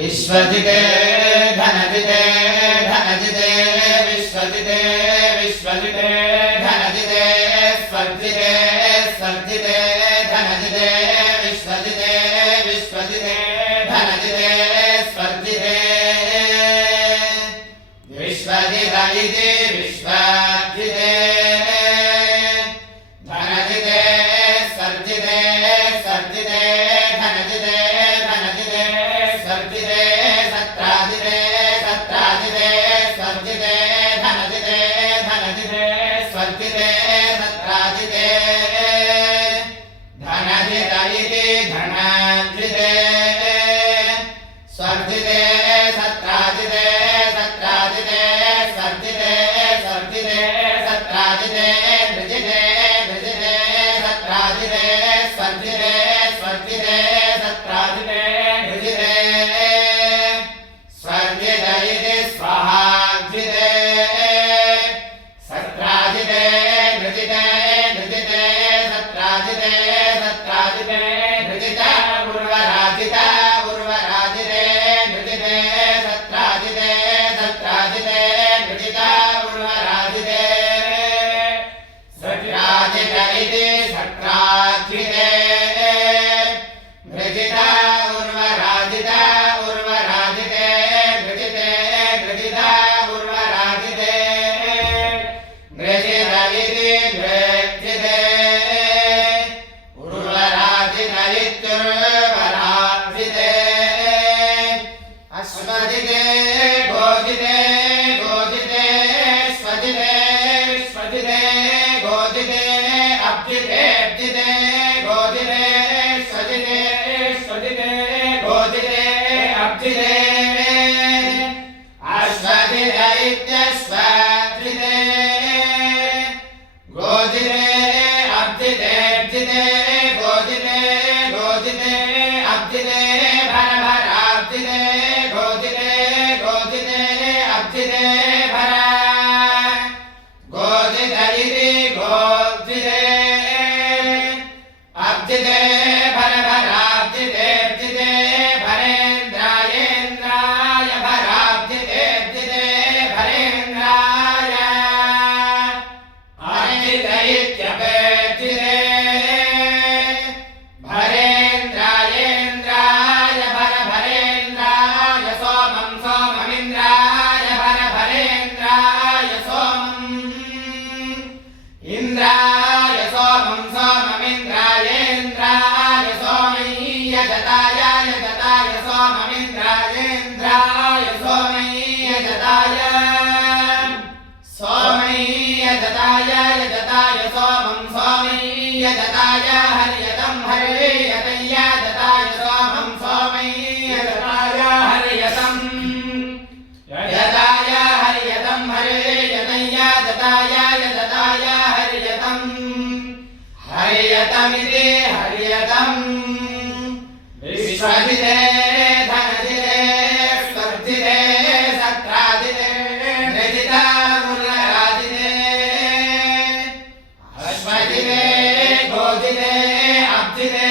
विश्वजिते धनजिते धनजिते विश्वजिते विश्वजिते धनजिते स्वर्जिते स्वर्जिते धनजिते विश्वजिते विश्वजिते धनजिते स्वर्जिते विश्वजित इति विश्वाजिते धनजिते स्वर्जिते स्वर्जिते धनजिते धनजिते स्वर्जिते सत्राजिते सत्राजिते स्वर्जिते धनजिते धनजिते स्वर्जिते सत्राजिते धनजित इति धनाजिते स्वर्जिते सत्राजिते सत्राजिते स्वर्जिते स्वर्जिते सत्राजिते धृजिते धृजिते सत्राजिते स्वर्जिते स्वर्जिते सत्राजिते धृजिते स्वर्जित इति स्वाहाजिते सत्राजिते धृजिते धृजिते सत्राजिते सत्राजिते धृजिता उर्वराजिता उर्वराजिते धृजिते सत्राजिते सत्राजिते धृजिता उर्वराजिते सत्राजित इति सत्राजिते धृजिता उर्वराजिता उर्वराजिते धृजिते धृजिता उर्वराजिते धृजित इति धृजिते उर्वराजित इत्युर्वराजिते अस्मदिते गोजिते गोजिते स्वजिते स्वजिते गोजिते अब्जिते अब्जिते गोजिते स्वजिते स्वजिते गोजिते अब्जिते अश्वजित इत्यश्वजिते गोजिते अब्जिते अब्जिते गोजिते गोजिते अब्जिते भर भर अब्जिते गोजिते गोजिते अब्जिते भर गोजित इति गोजिते अब्जिते भर भर अब्जिते अब्जिते भरेन्द्रायेन्द्राय भर अब्जिते अब्जिते भरेन्द्राय अर्जित इत्यपेक्षिते भरेन्द्रायेन्द्राय भर भरेन्द्राय सोमं सोममिन्द्राय भर भरेन्द्राय सोमम् इन्द्राय सोमं सोममिन्द्रायेन्द्राय सोमय्य जताय जताय सोममिन्द्रायेन्द्राय सोमय्य जताय सोमय्य जताय जताय सोमं सोमय्य जताय हर्यतं हर्यतय जताय सोमं सोमय्य जताय हर्यतं यदाय हर्यतं हर्यतय जताय जताय हर्यतं हर्यतमिति हर्यतं विश्वजिते धनजिते स्वर्जिते सत्राजिते धृजिता उर्वराजिते अश्वजिते गोजिते अब्जिते